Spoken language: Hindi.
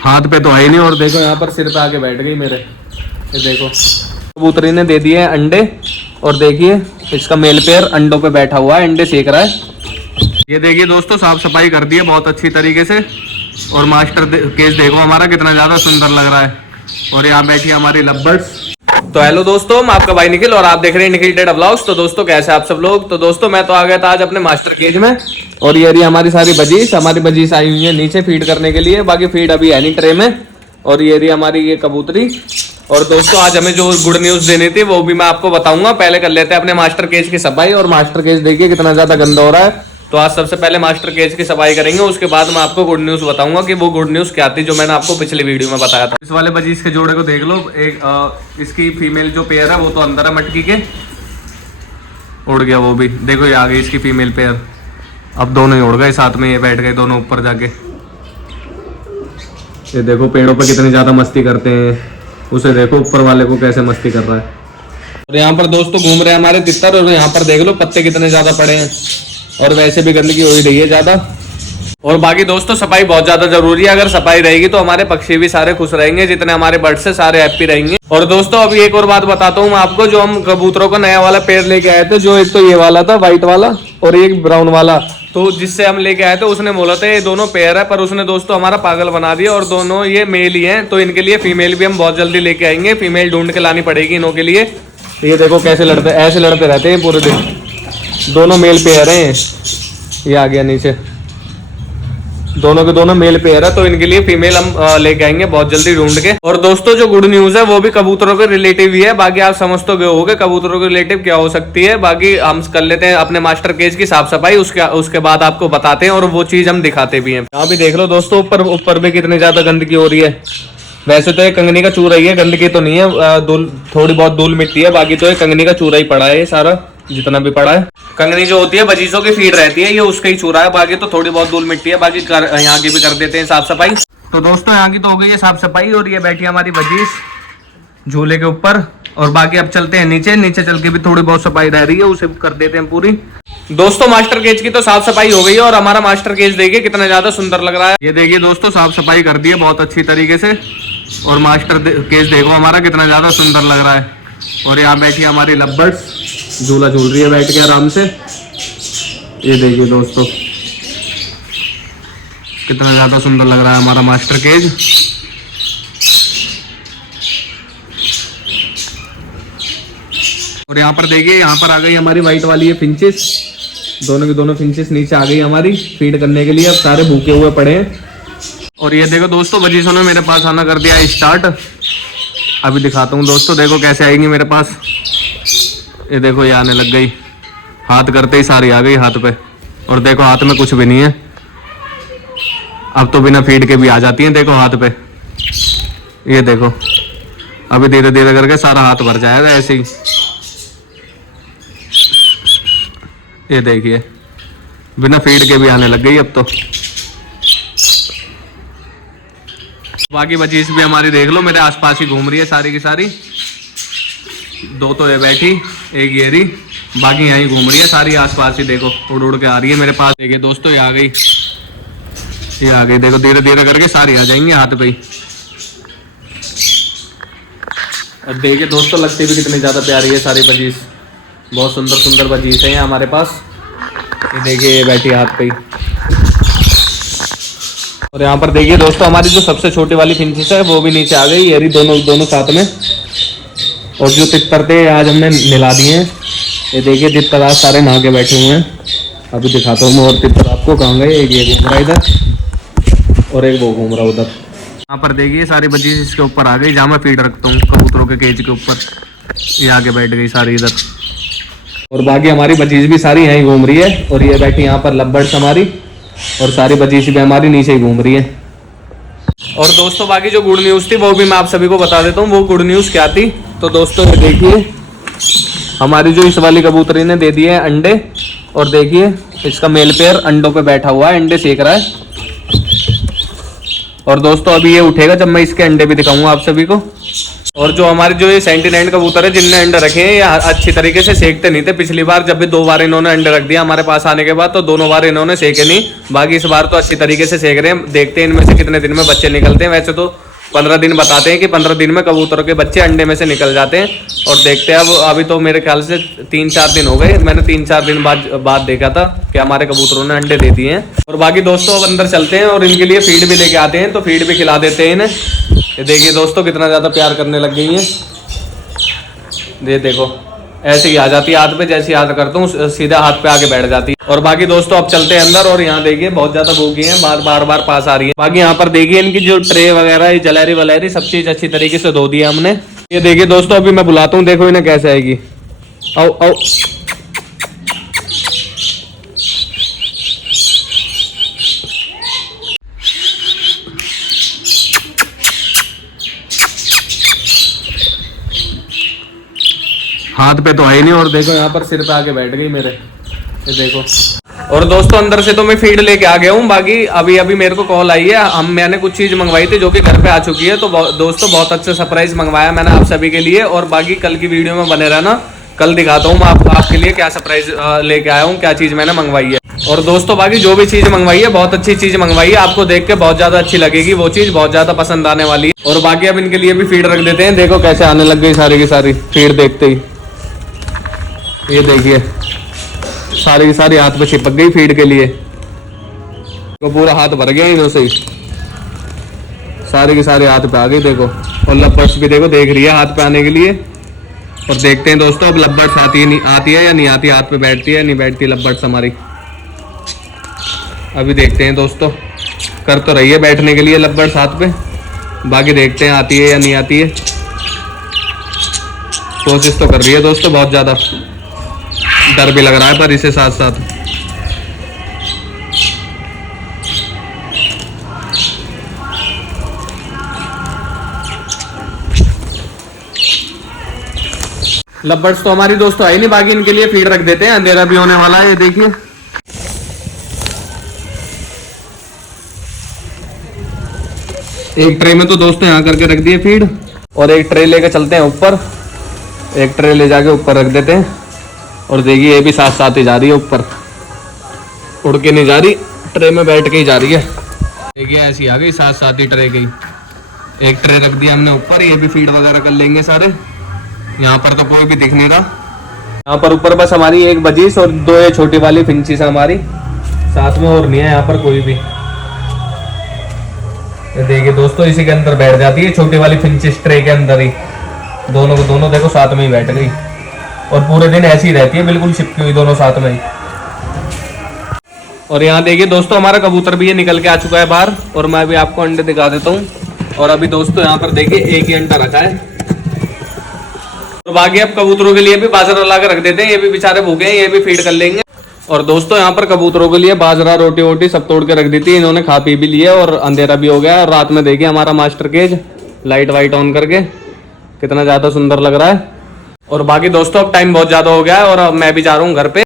हाथ पे तो है ही नहीं, और देखो यहाँ पर सिर पे आके बैठ गई मेरे। ये देखो कबूतरी ने दे दिए अंडे, और देखिए इसका मेल पेयर अंडों पे बैठा हुआ है, अंडे सेक रहा है। ये देखिए दोस्तों साफ सफाई कर दी है बहुत अच्छी तरीके से, और मास्टर केस देखो हमारा कितना ज्यादा सुंदर लग रहा है। और यहाँ बैठी हमारी लवबर्ड्स। तो हेलो दोस्तों, मैं आपका भाई निखिल और आप देख रहे हैं निखिल टेड व्लॉग्स। तो दोस्तों कैसे आप सब लोग। तो दोस्तों मैं तो आ गया था आज अपने मास्टर केज में, और ये रही हमारी सारी बजीस। हमारी बजीस आई हुई है नीचे फीड करने के लिए, बाकी फीड अभी है नहीं ट्रे में। और ये रही हमारी ये कबूतरी। और दोस्तों आज हमें जो गुड न्यूज देनी थी वो भी मैं आपको बताऊंगा। पहले कर लेते हैं अपने मास्टर केज की सफाई। और मास्टर केज देखिए कितना ज्यादा गंदा हो रहा है, तो आज सबसे पहले मास्टर केज की सफाई करेंगे, उसके बाद मैं आपको गुड न्यूज बताऊंगा कि वो गुड न्यूज क्या थी जो मैंने आपको पिछले वीडियो में बताया था। इस वाले बजीज के जोड़े को देख लो, एक इसकी फीमेल जो पेयर है वो तो अंदर है मटकी के, उड़ गया वो भी। देखो ये आ गई इसकी फीमेल पेयर, अब दोनों ही उड़ गए साथ में, ये बैठ गए दोनों ऊपर जाके। ये देखो पेड़ों पर कितनी ज्यादा मस्ती करते हैं, उसे देखो ऊपर वाले को कैसे मस्ती कर रहा है। और यहाँ पर दोस्तों घूम रहे हैं हमारे तितर, और यहाँ पर देख लो पत्ते कितने ज्यादा पड़े हैं, और वैसे भी गंदगी हो ही रही है ज्यादा। और बाकी दोस्तों सफाई बहुत ज्यादा जरूरी है, अगर सफाई रहेगी तो हमारे पक्षी भी सारे खुश रहेंगे, जितने हमारे बर्ड्स से सारे हैप्पी रहेंगे। और दोस्तों अभी एक और बात बताता हूँ मैं आपको, जो हम कबूतरों का नया वाला पेड़ लेके आए थे, जो एक तो ये वाला था व्हाइट वाला और एक ब्राउन वाला, तो जिससे हम लेके आए थे उसने बोला था ये दोनों पेयर है, पर उसने दोस्तों हमारा पागल बना दिया, और दोनों ये मेल ही हैं। तो इनके लिए फीमेल भी हम बहुत जल्दी लेके आएंगे, फीमेल ढूंढ के लानी पड़ेगी इनों के लिए। ये देखो कैसे लड़ते, ऐसे लड़ते रहते हैं पूरे दिन। दोनों मेल पेयर हैं, ये आ गया नीचे, दोनों के दोनों मेल पेयर है, तो इनके लिए फीमेल हम लेके आएंगे बहुत जल्दी ढूंढ के। और दोस्तों जो गुड न्यूज है वो भी कबूतरों के रिलेटिव ही है, बाकी आप समझ तो गए होगे कबूतरों के रिलेटिव क्या हो सकती है। बाकी हम कर लेते हैं अपने मास्टर केज की साफ सफाई, उसके बाद आपको बताते हैं और वो चीज हम दिखाते भी हैं। यहाँ भी देख लो दोस्तों ऊपर भी कितनी ज्यादा गंदगी हो रही है। वैसे तो ये कंगनी का चूरा ही है, गंदगी तो नहीं है, थोड़ी बहुत धूल मिट्टी है, बाकी तो ये कंगनी का चूरा ही पड़ा है, ये सारा जितना भी पड़ा है। कंगनी जो होती है बजीसों की फीड रहती है, ये उसका ही चूरा है, बाकी तो थोड़ी बहुत धूल मिट्टी है, बाकी यहाँ की भी कर देते हैं साफ सफाई। तो दोस्तों यहाँ की तो हो गई है साफ सफाई, और ये बैठी हमारी बजीस झूले के ऊपर। और बाकी अब चलते हैं नीचे, नीचे चल के भी थोड़ी बहुत सफाई रह रही है, उसे कर देते हैं पूरी। दोस्तों मास्टर केज की तो साफ सफाई हो गई है, और हमारा मास्टर केज देखिए कितना ज्यादा सुंदर लग रहा है। ये देखिए दोस्तों साफ सफाई कर दी है बहुत अच्छी तरीके से, और मास्टर केज देखो हमारा कितना ज्यादा सुंदर लग रहा है। और यहाँ बैठी हमारी लवबर्ड्स, झूला झूल रही है बैठ के आराम से। ये देखिए दोस्तों कितना ज्यादा सुंदर लग रहा है हमारा मास्टर केज। और यहाँ पर देखिए, यहाँ पर आ गई हमारी व्हाइट वाली ये फिंचेस, दोनों की दोनों फिंचेस नीचे आ गई हमारी फीड करने के लिए, अब सारे भूखे हुए पड़े हैं। और ये देखो दोस्तों बजीसों ने मेरे पास आना कर दिया है स्टार्ट, अभी दिखाता हूँ दोस्तों, देखो कैसे आएंगी मेरे पास। ये देखो ये आने लग गई, हाथ करते ही सारी आ गई हाथ पे, और देखो हाथ में कुछ भी नहीं है, अब तो बिना फीड के भी आ जाती हैं, देखो हाथ पे। ये देखो अभी धीरे धीरे करके सारा हाथ भर जाएगा ऐसे ही। ये देखिए बिना फीड के भी आने लग गई अब तो। बाकी बजीस भी हमारी देख लो मेरे आसपास ही घूम रही है सारी की सारी, दो तो ये बैठी, एक ये रही, बाकी यहीं घूम रही है सारी आसपास ही, देखो उड़ उड़ के आ रही है मेरे पास। देखिए दोस्तों ये आ गई, ये आ गई, देखो धीरे धीरे करके सारी आ जाएंगी हाथ पे ही। अब देखिए दोस्तों लगती भी कितनी ज्यादा प्यारी है सारी बजीस, बहुत सुंदर सुंदर बजीस है हमारे पास। ये देखिए ये बैठी हाथ पे ही। और यहाँ पर देखिए दोस्तों हमारी जो सबसे छोटी वाली फिंचेस है वो भी नीचे आ गई, ये रही दोनों साथ में। और जो तितर थे आज हमने मिला दिए हैं, ये देखिए तितर आज सारे नहा के बैठे हुए हैं, अभी दिखाता हूँ मैं। और तितर आपको कहाँ गए, एक ये घूम रहा इधर और एक वो घूम रहा उधर। यहाँ पर देखिए सारी बजीस इसके ऊपर आ गई, जहाँ मैं फीड रखता हूँ कबूतरों के केज के ऊपर, ये आके बैठ गई सारी इधर। और बाकी हमारी बजीस भी सारी यहीं घूम रही है, और ये बैठी यहाँ पर लवबर्ड्स हमारी, और सारी बजीस भी हमारी नीचे ही घूम रही है। और दोस्तों बाकी जो गुड न्यूज़ थी वो भी मैं आप सभी को बता देता हूँ, वो गुड न्यूज़ क्या थी। तो दोस्तों ये देखिए हमारी जो इस वाली कबूतरी ने दे दिए हैं अंडे, और देखिए इसका मेल पेयर अंडों पे बैठा हुआ है, अंडे सेक रहा है। और दोस्तों अभी ये उठेगा जब मैं इसके अंडे भी दिखाऊंगा आप सभी को। और जो हमारे जो ये 79 कबूतर है जिनने अंडे रखे हैं, ये अच्छी तरीके से सेकते नहीं थे। पिछली बार जब भी 2 बार इन्होंने अंडे रख दिया हमारे पास आने के बाद, तो दोनों बार इन्होंने सेके नहीं। बाकी इस बार तो अच्छी तरीके से सेक रहे हैं। देखते हैं इनमें से कितने दिन में बच्चे निकलते हैं। वैसे तो 15 दिन बताते हैं कि 15 दिन में कबूतरों के बच्चे अंडे में से निकल जाते हैं। और देखते हैं अब, अभी तो मेरे ख्याल से 3-4 दिन हो गए। मैंने 3-4 दिन बाद देखा था कि हमारे कबूतरों ने अंडे दे दिए हैं। और बाकी दोस्तों अब अंदर चलते हैं और इनके लिए फीड भी लेके आते हैं, तो फीड भी खिला देते हैं इन्हें। ये देखिए दोस्तों कितना ज़्यादा प्यार करने लग गई हैं। ये देखो ऐसे ही आ जाती है हाथ पे, जैसे याद करता हूँ सीधा हाथ पे आके बैठ जाती है। और बाकी दोस्तों अब चलते हैं अंदर। और यहाँ देखिए बहुत ज्यादा भूखी हैं, बार बार पास आ रही है। बाकी यहाँ पर देखिए इनकी जो ट्रे वगैरह जलैरी वलैरी सब चीज अच्छी तरीके से धो दिया हमने। ये देखिए दोस्तों अभी मैं बुलाता हूँ, देखो इन्हें कैसे आएगी। आओ आओ, हाथ पे तो आई नहीं। और देखो यहाँ पर सिर पे आके बैठ गई मेरे, ये देखो। और दोस्तों अंदर से तो मैं फीड लेके आ गया हूँ। बाकी अभी मेरे को कॉल आई है, मैंने कुछ चीज मंगवाई थी जो कि घर पे आ चुकी है। तो दोस्तों बहुत अच्छा सरप्राइज मंगवाया मैंने आप सभी के लिए। और बाकी कल की वीडियो में बने रहना, कल दिखाता हूँ मैं आपके लिए क्या सरप्राइज लेके आया हूँ, क्या चीज मैंने मंगवाई है। और दोस्तों बाकी जो भी चीज मंगवाई है बहुत अच्छी चीज मंगवाई है, आपको देख के बहुत ज्यादा अच्छी लगेगी, वो चीज बहुत ज्यादा पसंद आने वाली है। और बाकी अब इनके लिए भी फीड रख देते हैं। देखो कैसे आने लग गई सारी की सारी फीड देखते ही। ये देखिए सारी की सारी हाथ पे चिपक गई फीड के लिए, तो पूरा हाथ भर गया इन्हों से ही, सारी की सारी हाथ पे आ गई देखो। और लबर्ड्स भी देखो देख रही है हाथ पे आने के लिए। और देखते हैं दोस्तों अब लबर्ड्स आती है या नहीं आती, हाथ पे बैठती है या नहीं बैठती लबर्ड्स हमारी। अभी देखते हैं दोस्तों, कर तो रही है बैठने के लिए लबर्ड्स हाथ पे। बाकी देखते हैं आती है या नहीं आती है। कोशिश तो कर रही है दोस्तों बहुत ज्यादा, डर भी लग रहा है पर इसे साथ साथ। लबर्ड्स तो हमारी दोस्तों आई नहीं। बाकी इनके लिए फीड रख देते हैं, अंधेरा भी होने वाला है। ये देखिए एक ट्रे में तो दोस्तों यहाँ करके रख दिए फीड, और एक ट्रे लेके चलते हैं ऊपर। एक ट्रे ले जाके ऊपर रख देते हैं। और देखिए ये भी साथ साथ ही जा रही है ऊपर, उड़ के नहीं जा रही, ट्रे में बैठ के ही जा रही है। देखिए ऐसी आ गई साथ साथ ही ट्रे की। एक ट्रे रख दिया हमने ऊपर, ये भी फीड वगैरह कर लेंगे सारे। यहाँ पर तो कोई भी दिख नहीं रहा। यहाँ पर ऊपर बस हमारी एक बजीस और 2 ये छोटी वाली फिंचीस हमारी साथ में, और नहीं है यहाँ पर कोई भी। देखिए दोस्तों इसी के अंदर बैठ जाती है छोटी वाली फिंचीस, ट्रे के अंदर ही। दोनों को दोनों देखो साथ में ही बैठ गई, और पूरे दिन ऐसी ही रहती है बिल्कुल चिपकी हुई दोनों साथ में ही। और यहाँ देखिए दोस्तों हमारा कबूतर भी ये निकल के आ चुका है बाहर, और मैं भी आपको अंडे दिखा देता हूँ। और अभी दोस्तों यहाँ पर देखिए एक ही अंडा रखा है। तो बाकी अब कबूतरों के लिए भी बाजरा ला के रख देते हैं, ये भी बेचारे भूखे हैं, ये भी फीड कर लेंगे। और दोस्तों यहाँ पर कबूतरों के लिए बाजरा रोटी वोटी सब तोड़ के रख दी थी इन्होंने, खा पी भी लिया। और अंधेरा भी हो गया। और रात में देखिए हमारा master cage light white on करके कितना ज्यादा सुंदर लग रहा है। और बाकी दोस्तों अब टाइम बहुत ज्यादा हो गया है, और अब मैं भी जा रहा हूँ घर पे।